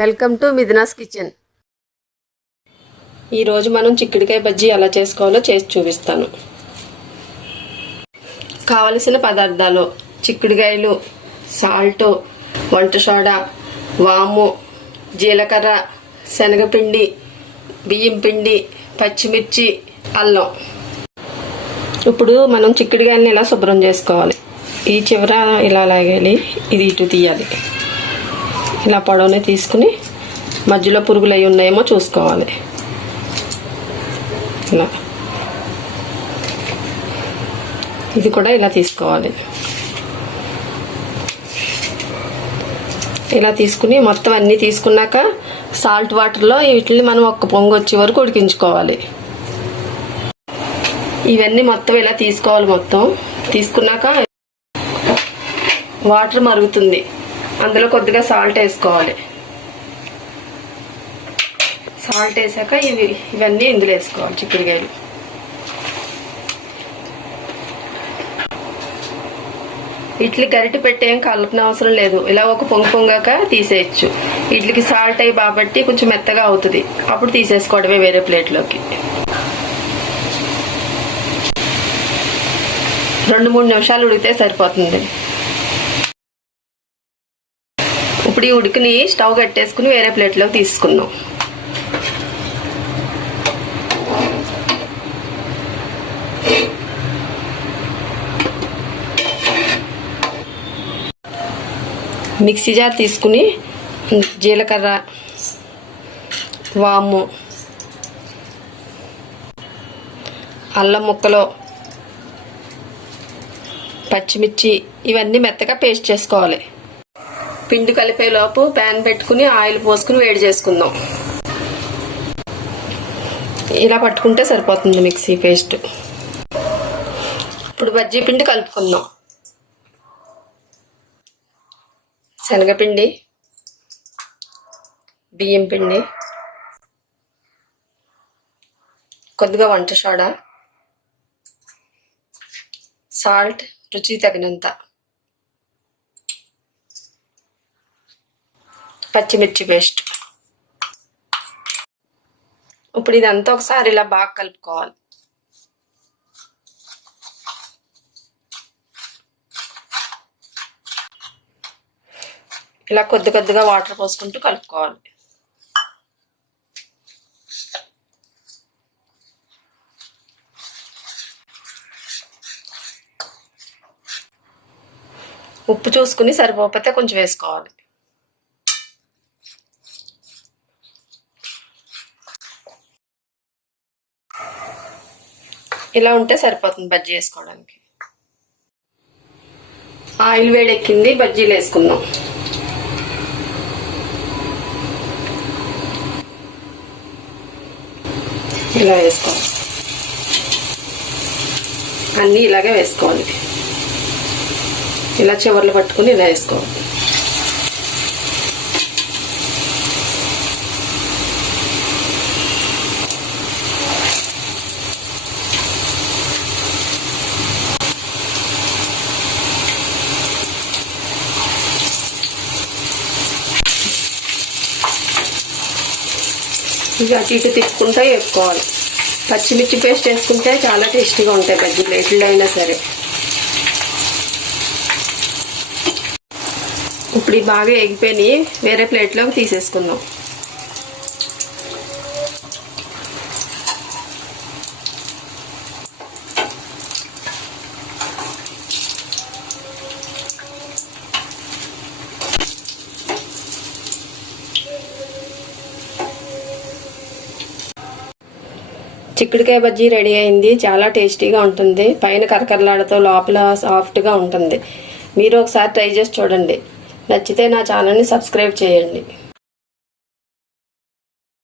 Welcome to Mithuna's kitchen. ఈరోజు మనం చిక్కుడుకాయ బజ్జీ ఎలా చేసుకోవాలో చేసి చూపిస్తాను. కావలసిన పదార్థాలు: చిక్కుడుకాయలు, సాల్ట్, వంట సోడా, వాము, జీలకర్ర, శనగపిండి, బియ్యం పిండి, పచ్చిమిర్చి, అల్లం. ఇప్పుడు మనం చిక్కుడుకాయలని ఇలా శుభ్రం చేసుకోవాలి. ఈ చివర ఇలా లాగాలి, ఇది ఇటు తీయాలి. ఇలా పొడవునే తీసుకుని మధ్యలో పురుగులు అవి ఉన్నాయేమో చూసుకోవాలి. ఇలా ఇది కూడా ఇలా తీసుకోవాలి. ఇలా తీసుకుని మొత్తం అన్నీ తీసుకున్నాక సాల్ట్ వాటర్లో వీటిని మనం ఒక్క పొంగు వచ్చే వరకు ఉడికించుకోవాలి. ఇవన్నీ మొత్తం ఇలా తీసుకోవాలి. మొత్తం తీసుకున్నాక వాటర్ మరుగుతుంది, అందులో కొద్దిగా సాల్ట్ వేసుకోవాలి. సాల్ట్ వేసాక ఇవన్నీ ఇందులో వేసుకోవాలి. చిక్కుడుకాయలు ఇడ్లీ గరిటె పెట్టి ఏం కలపన అవసరం లేదు. ఇలా ఒక పొంగాక తీసేయచ్చు. ఇడ్లీకి సాల్ట్ అయ్యి కాబట్టి కొంచెం మెత్తగా అవుతుంది, అప్పుడు తీసేసుకోవడమే వేరే ప్లేట్లోకి. 2-3 నిమిషాలు ఉడికితే సరిపోతుంది. ఇప్పుడు ఈ ఉడికిని స్టవ్ కట్టేసుకుని వేరే ప్లేట్లోకి తీసుకుందాం. మిక్సీ జార్ తీసుకుని జీలకర్ర, వాము, అల్లం ముక్కలు, పచ్చిమిర్చి ఇవన్నీ మెత్తగా పేస్ట్ చేసుకోవాలి. పిండి కలిపేలోపు ప్యాన్ పెట్టుకుని ఆయిల్ పోసుకుని వేడి చేసుకుందాం. ఇలా పట్టుకుంటే సరిపోతుంది మిక్సీ పేస్ట్. ఇప్పుడు బజ్జీ పిండి కలుపుకుందాం. శనగపిండి, బియ్యం పిండి, కొద్దిగా వంట సోడా, సాల్ట్ రుచికి తగినంత, పచ్చిమిర్చి పేస్ట్. ఇప్పుడు ఇదంతా ఒకసారి ఇలా బాగా కలుపుకోవాలి. ఇలా కొద్దిగా వాటర్ పోసుకుంటూ కలుపుకోవాలి. ఉప్పు చూసుకుని సరిపోతే కొంచెం వేసుకోవాలి. ఇలా ఉంటే సరిపోతుంది బజ్జీ వేసుకోవడానికి. ఆయిల్ వేడెక్కింది, బజ్జీలు వేసుకుందాం. ఇలా వేసుకోవాలి. అన్నీ ఇలాగే వేసుకోవాలి. ఇలా చివర్లు పట్టుకుని ఇలా వేసుకోవాలి. ఇక అటు ఇటు తిప్పుకుంటూ వేసుకోవాలి. పచ్చిమిర్చి పేస్ట్ వేసుకుంటే చాలా టేస్టీగా ఉంటాయి బజ్జీలు, ఎట్లా అయినా సరే. ఇప్పుడు బాగా ఎగిపోయి వేరే ప్లేట్లోకి తీసేసుకుందాం. చిక్కుడుకాయ బజ్జీ రెడీ అయింది. చాలా టేస్టీగా ఉంటుంది. పైన కరకరలాడుతూ లోపల సాఫ్ట్గా ఉంటుంది. మీరు ఒకసారి ట్రై చేసి చూడండి. నచ్చితే నా ఛానల్ని సబ్స్క్రైబ్ చేయండి.